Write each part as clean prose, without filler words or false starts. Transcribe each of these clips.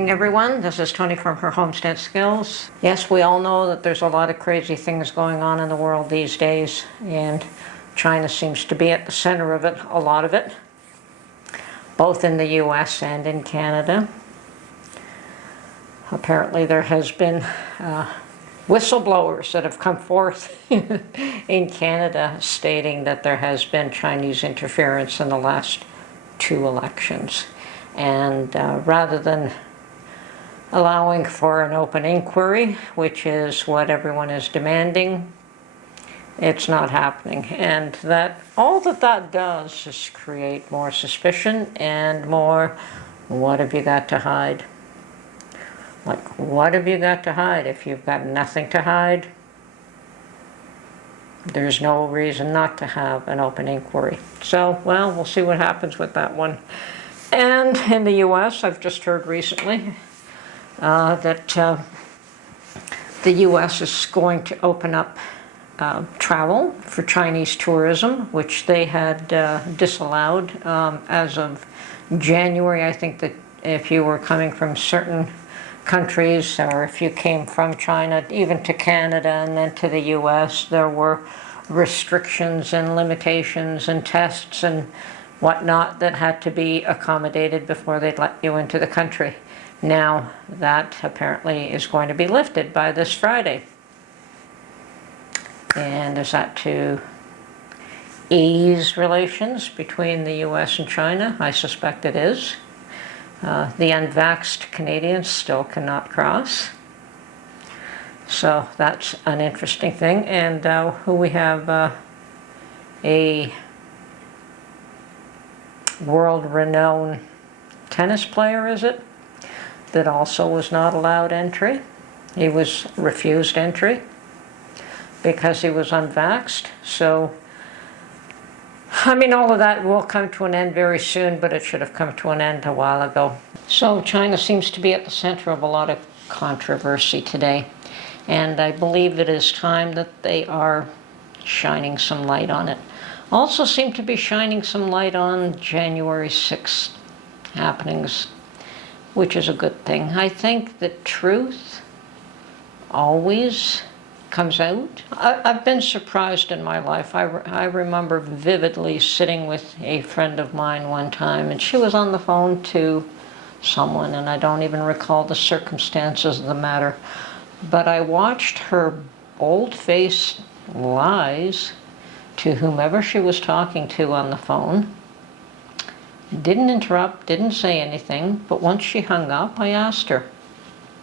evening, everyone. This is Tony from her Homestead Skills. Yes, we all know that there's a lot of crazy things going on in the world these days, and China seems to be at the center of it, a lot of it, both in the US and in Canada. Apparently there has been whistleblowers that have come forth in Canada stating that there has been Chinese interference in the last 2 elections. And rather than allowing for an open inquiry, which is what everyone is demanding, it's not happening. And that all that does is create more suspicion and more, what have you got to hide? Like, what have you got to hide? If you've got nothing to hide, there's no reason not to have an open inquiry. So, well, we'll see what happens with that one. And in the US, I've just heard recently that the US is going to open up travel for Chinese tourism, which they had disallowed as of January. I think that if you were coming from certain countries, or if you came from China, even to Canada and then to the US, there were restrictions and limitations and tests and whatnot that had to be accommodated before they'd let you into the country. Now that apparently is going to be lifted by this Friday. And is that to ease relations between the US and China? I suspect it is. The unvaxxed Canadians still cannot cross. So that's an interesting thing. And we have a world-renowned tennis player, is it, that also was not allowed entry. He was refused entry because he was unvaxxed. So, I mean, all of that will come to an end very soon, but it should have come to an end a while ago. So China seems to be at the center of a lot of controversy today, and I believe it is time that they are shining some light on it. Also seem to be shining some light on January 6th happenings, which is a good thing. I think the truth always comes out. I've been surprised in my life. I remember vividly sitting with a friend of mine one time, and she was on the phone to someone, and I don't even recall the circumstances of the matter, but I watched her bold-faced lies to whomever she was talking to on the phone. Didn't interrupt, didn't say anything, but once she hung up, I asked her,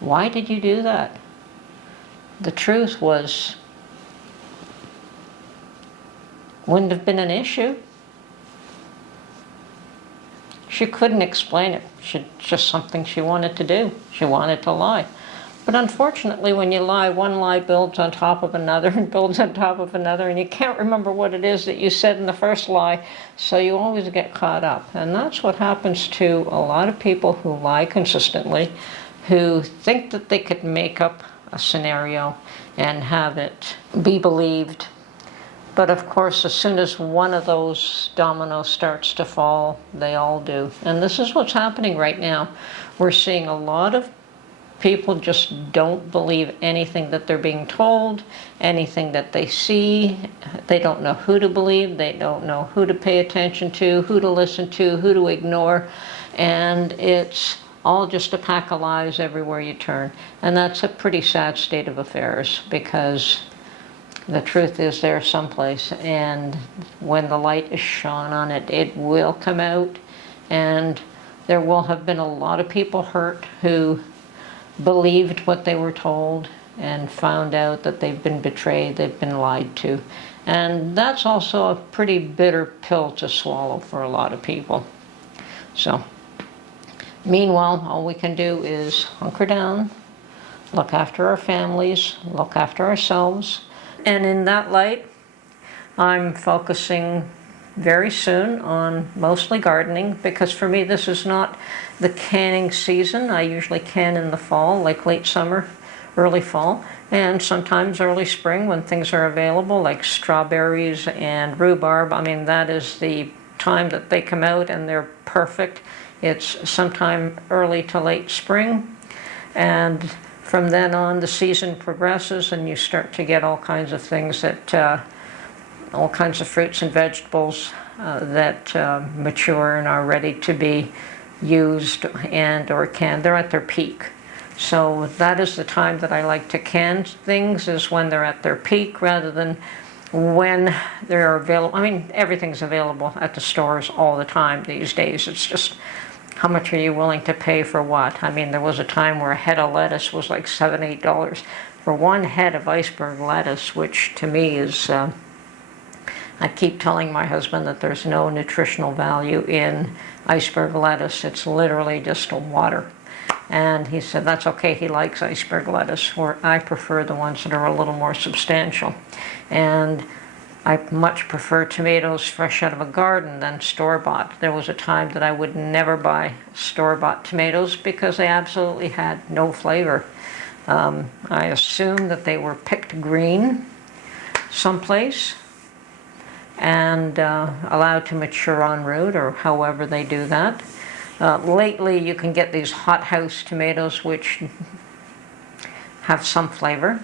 why did you do that? The truth was, wouldn't have been an issue. She couldn't explain it. Just something she wanted to do. She wanted to lie. But unfortunately, when you lie, one lie builds on top of another and builds on top of another, and you can't remember what it is that you said in the first lie, so you always get caught up. And that's what happens to a lot of people who lie consistently, who think that they could make up a scenario and have it be believed. But of course, as soon as one of those dominoes starts to fall, they all do. And this is what's happening right now. We're seeing a lot of people just don't believe anything that they're being told, anything that they see. They don't know who to believe. They don't know who to pay attention to, who to listen to, who to ignore. And it's all just a pack of lies everywhere you turn. And that's a pretty sad state of affairs, because the truth is there someplace, and when the light is shone on it, it will come out, and there will have been a lot of people hurt who believed what they were told and found out that they've been betrayed, they've been lied to. And that's also a pretty bitter pill to swallow for a lot of people. So, meanwhile, all we can do is hunker down, look after our families, look after ourselves. And in that light, I'm focusing very soon on mostly gardening, because for me this is not the canning season. I usually can in the fall, like late summer, early fall, and sometimes early spring when things are available, like strawberries and rhubarb. I mean, that is the time that they come out, and they're perfect. It's sometime early to late spring, and from then on the season progresses and you start to get all kinds of things that, all kinds of fruits and vegetables that mature and are ready to be used and or canned. They're at their peak. So that is the time that I like to can things, is when they're at their peak rather than when they're available. I mean, everything's available at the stores all the time these days. It's just how much are you willing to pay for what? I mean, there was a time where a head of lettuce was like $7, $8 for one head of iceberg lettuce, which to me is, I keep telling my husband that there's no nutritional value in iceberg lettuce. It's literally just water. And he said that's okay, he likes iceberg lettuce, or I prefer the ones that are a little more substantial. And I much prefer tomatoes fresh out of a garden than store-bought. There was a time that I would never buy store-bought tomatoes because they absolutely had no flavor. I assumed that they were picked green someplace and allowed to mature en route, or however they do that. Lately you can get these hothouse tomatoes which have some flavor.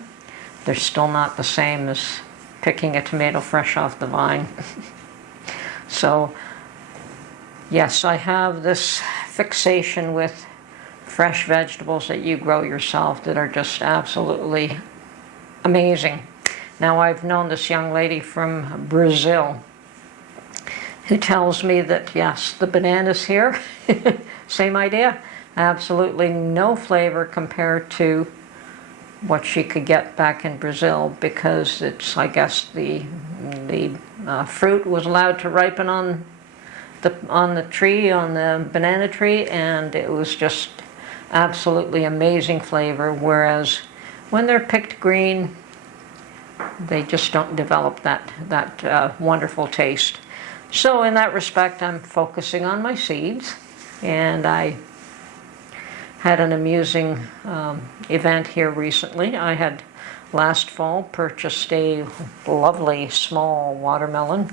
They're still not the same as picking a tomato fresh off the vine. So yes, I have this fixation with fresh vegetables that you grow yourself that are just absolutely amazing. Now, I've known this young lady from Brazil who tells me that, yes, the bananas here, same idea, absolutely no flavor compared to what she could get back in Brazil, because it's, I guess, the fruit was allowed to ripen on the tree, on the banana tree, and it was just absolutely amazing flavor, whereas when they're picked green, they just don't develop that wonderful taste. So in that respect, I'm focusing on my seeds, and I had an amusing event here recently. I had last fall purchased a lovely small watermelon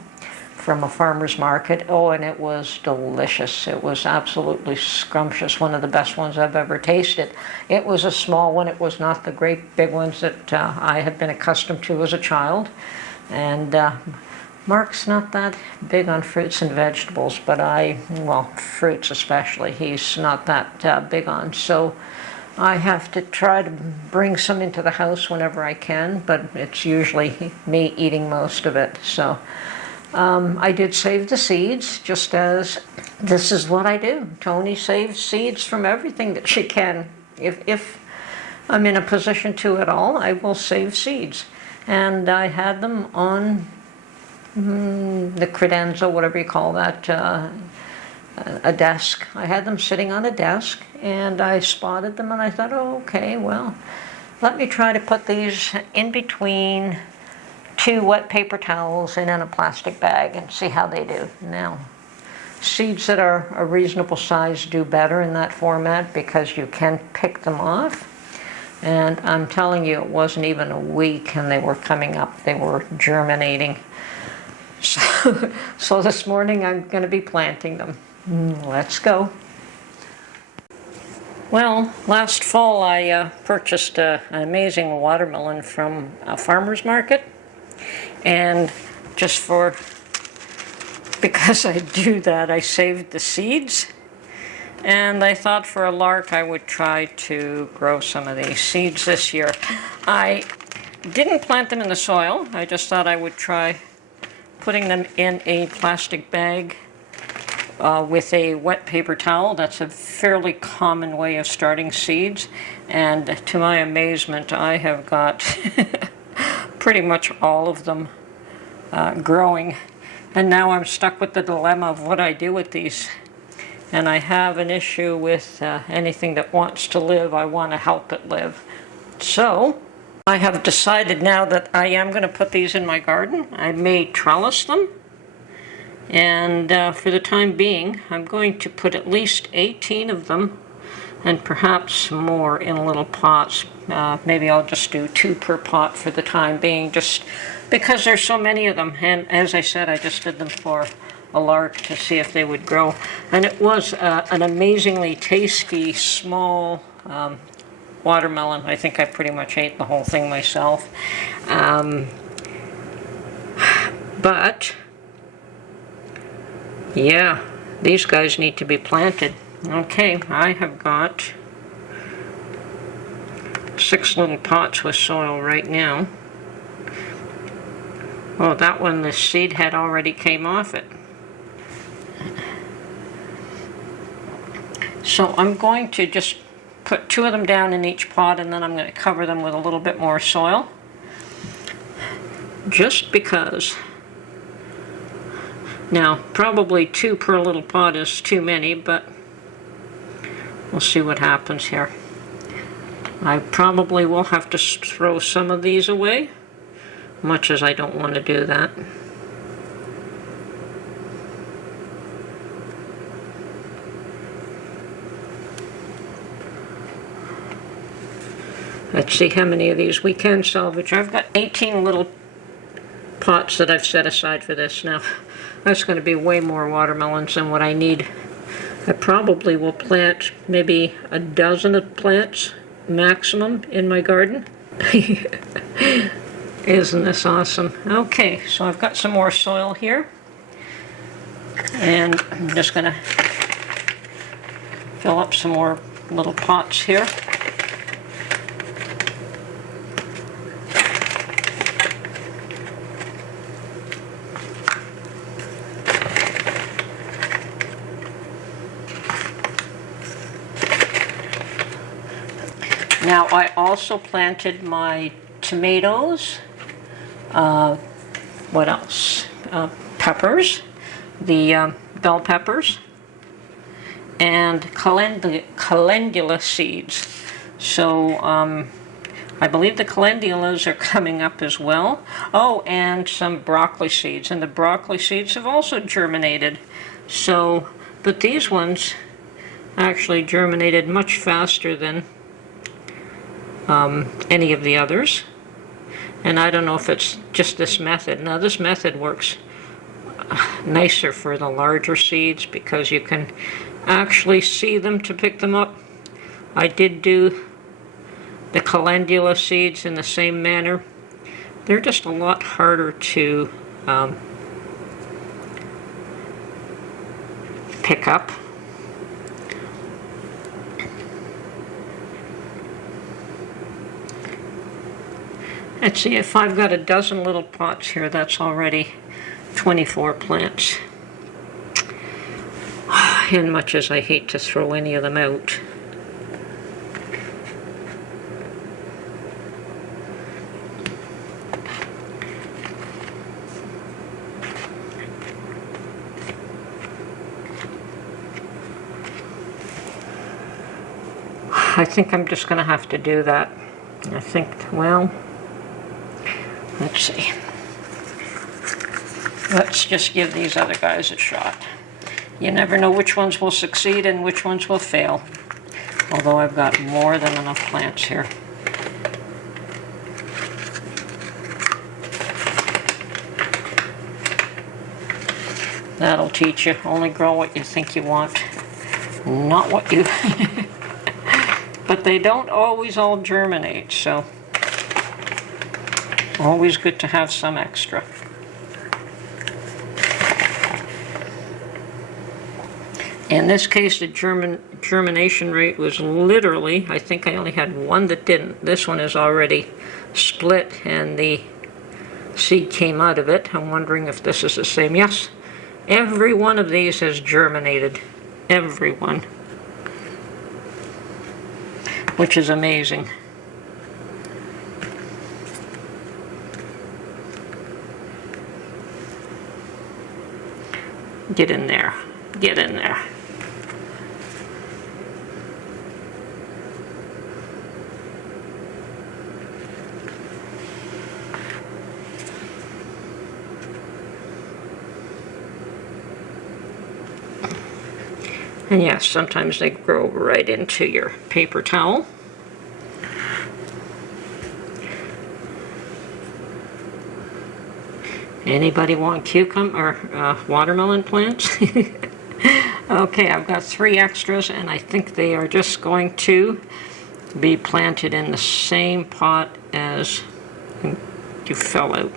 from a farmer's market. Oh, and it was delicious. It was absolutely scrumptious, one of the best ones I've ever tasted. It was a small one. It was not the great big ones that I had been accustomed to as a child. And Mark's not that big on fruits and vegetables, but well, fruits especially, he's not that big on. So I have to try to bring some into the house whenever I can, but it's usually me eating most of it. So I did save the seeds, just as this is what I do. Tony saves seeds from everything that she can. If I'm in a position to at all, I will save seeds. And I had them on the credenza, whatever you call that, a desk. I had them sitting on a desk, and I spotted them, and I thought, oh, okay, well, let me try to put these in between 2 wet paper towels and in a plastic bag and see how they do. Now, seeds that are a reasonable size do better in that format because you can pick them off. And I'm telling you, it wasn't even a week and they were coming up. They were germinating. So this morning I'm going to be planting them. Let's go. Well, last fall I purchased an amazing watermelon from a farmer's market. And just because I do that, I saved the seeds. And I thought for a lark I would try to grow some of these seeds this year. I didn't plant them in the soil. I just thought I would try putting them in a plastic bag with a wet paper towel. That's a fairly common way of starting seeds. And to my amazement, I have got pretty much all of them growing. And now I'm stuck with the dilemma of what I do with these. And I have an issue with anything that wants to live. I want to help it live. So I have decided now that I am going to put these in my garden. I may trellis them. And for the time being, I'm going to put at least 18 of them, and perhaps more in little pots. Maybe I'll just do 2 per pot for the time being, just because there's so many of them. And as I said, I just did them for a lark to see if they would grow. And it was an amazingly tasty, small watermelon. I think I pretty much ate the whole thing myself. But, yeah, these guys need to be planted. Okay, I have got 6 little pots with soil right now. Oh, that one, the seed had already came off it. So I'm going to just put 2 of them down in each pot, and then I'm going to cover them with a little bit more soil. Just because. Now, probably 2 per little pot is too many, but we'll see what happens here. I probably will have to throw some of these away, much as I don't want to do that. Let's see how many of these we can salvage. I've got 18 little pots that I've set aside for this. Now, that's going to be way more watermelons than what I need. I probably will plant maybe a dozen of plants maximum in my garden. Isn't this awesome? Okay, so I've got some more soil here. And I'm just going to fill up some more little pots here. Now, I also planted my tomatoes, what else? Peppers, the bell peppers, and calendula seeds. So, I believe the calendulas are coming up as well. Oh, and some broccoli seeds, and the broccoli seeds have also germinated. So, but these ones actually germinated much faster than any of the others, and I don't know if it's just this method. Now, this method works nicer for the larger seeds because you can actually see them to pick them up. I did do the calendula seeds in the same manner. They're just a lot harder to pick up. Let's see, if I've got a dozen little pots here, that's already 24 plants. And much as I hate to throw any of them out. I think I'm just going to have to do that. I think, well, let's see. Let's just give these other guys a shot. You never know which ones will succeed and which ones will fail. Although I've got more than enough plants here. That'll teach you. Only grow what you think you want. Not what you... But they don't always all germinate, so... Always good to have some extra. In this case, the germination rate was literally, I think I only had one that didn't. This one is already split and the seed came out of it. I'm wondering if this is the same. Yes, every one of these has germinated. Every one. Which is amazing. Get in there. Get in there. And yes, sometimes they grow right into your paper towel. Anybody want cucumber or watermelon plants? Okay, I've got 3 extras, and I think they are just going to be planted in the same pot as you fell out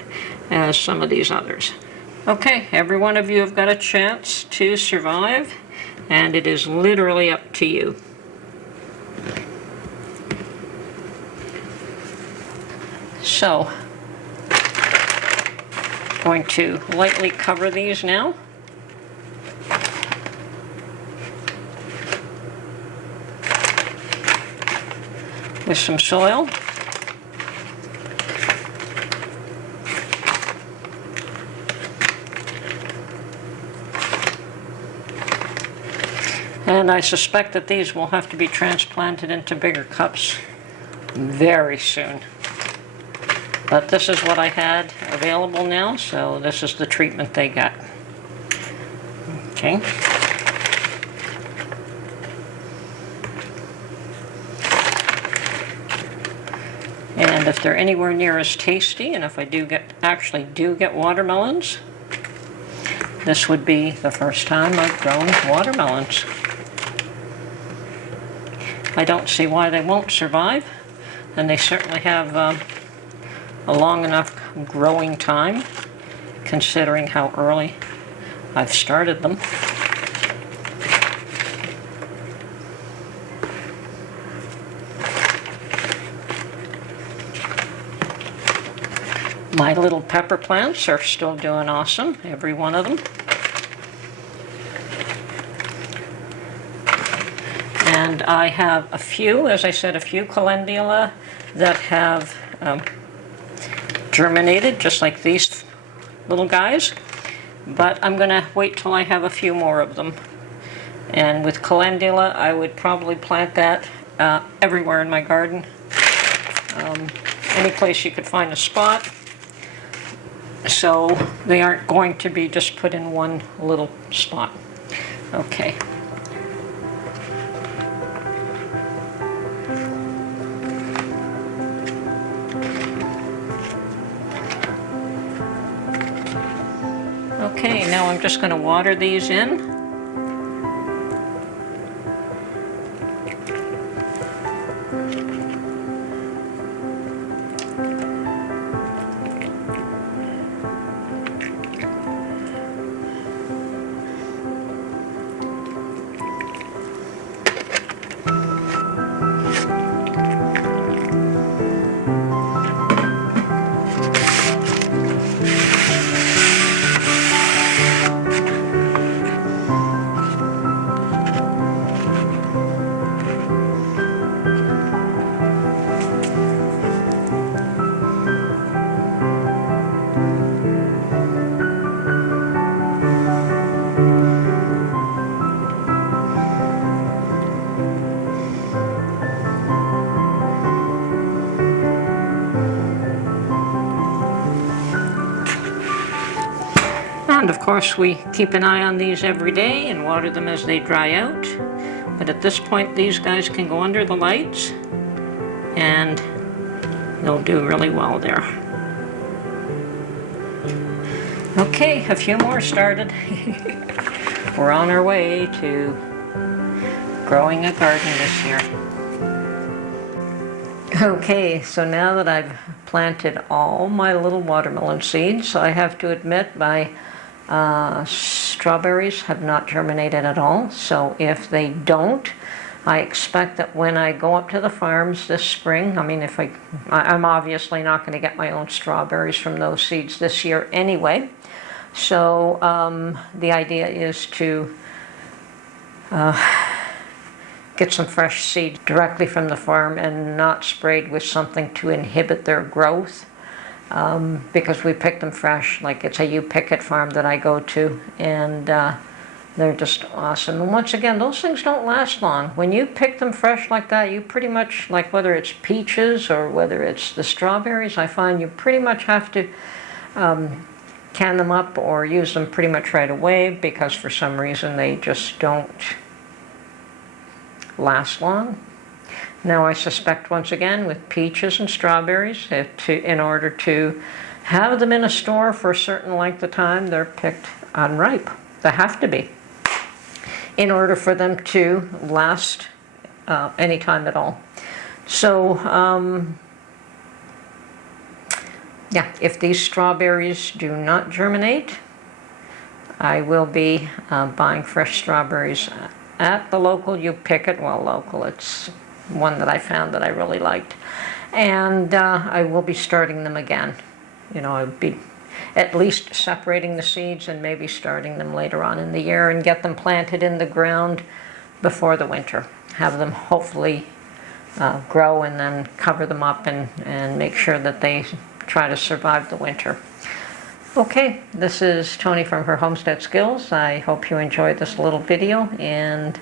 as some of these others. Okay, every one of you have got a chance to survive, and it is literally up to you. So, going to lightly cover these now. With some soil. And I suspect that these will have to be transplanted into bigger cups very soon. But this is what I had available now, so this is the treatment they got. Okay. And if they're anywhere near as tasty, and if I actually do get watermelons, this would be the first time I've grown watermelons. I don't see why they won't survive, and they certainly have a long enough growing time, considering how early I've started them. My little pepper plants are still doing awesome, every one of them. And I have a few, as I said, a few calendula that have germinated, just like these little guys. But I'm going to wait till I have a few more of them. And with calendula, I would probably plant that everywhere in my garden. Any place you could find a spot. So they aren't going to be just put in one little spot. Okay. Okay, now I'm just going to water these in. And of course we keep an eye on these every day and water them as they dry out. But at this point these guys can go under the lights and they'll do really well there. Okay, a few more started. We're on our way to growing a garden this year. Okay, so now that I've planted all my little watermelon seeds, I have to admit my strawberries have not germinated at all. So if they don't, I expect that when I go up to the farms this spring, I mean, I'm obviously not going to get my own strawberries from those seeds this year anyway. So the idea is to get some fresh seed directly from the farm and not sprayed with something to inhibit their growth. Because we pick them fresh, like it's a U-Picket farm that I go to, and they're just awesome. And once again, those things don't last long. When you pick them fresh like that, you pretty much, like whether it's peaches or whether it's the strawberries, I find you pretty much have to can them up or use them pretty much right away, because for some reason they just don't last long. Now I suspect once again with peaches and strawberries, in order to have them in a store for a certain length of time. They're picked unripe. They have to be, in order for them to last any time at all. So, yeah, if these strawberries do not germinate, I will be buying fresh strawberries at the local. You pick it, well, local, it's one that I found that I really liked. And I will be starting them again. You know, I'll be at least separating the seeds and maybe starting them later on in the year and get them planted in the ground before the winter. Have them hopefully grow and then cover them up and make sure that they try to survive the winter. Okay, this is Tony from Her Homestead Skills. I hope you enjoyed this little video, and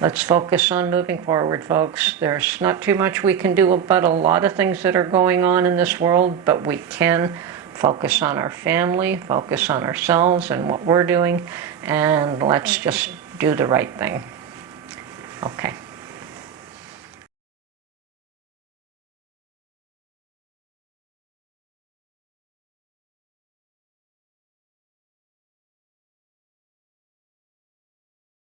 let's focus on moving forward, folks. There's not too much we can do about a lot of things that are going on in this world, but we can focus on our family, focus on ourselves and what we're doing, and let's just do the right thing. Okay.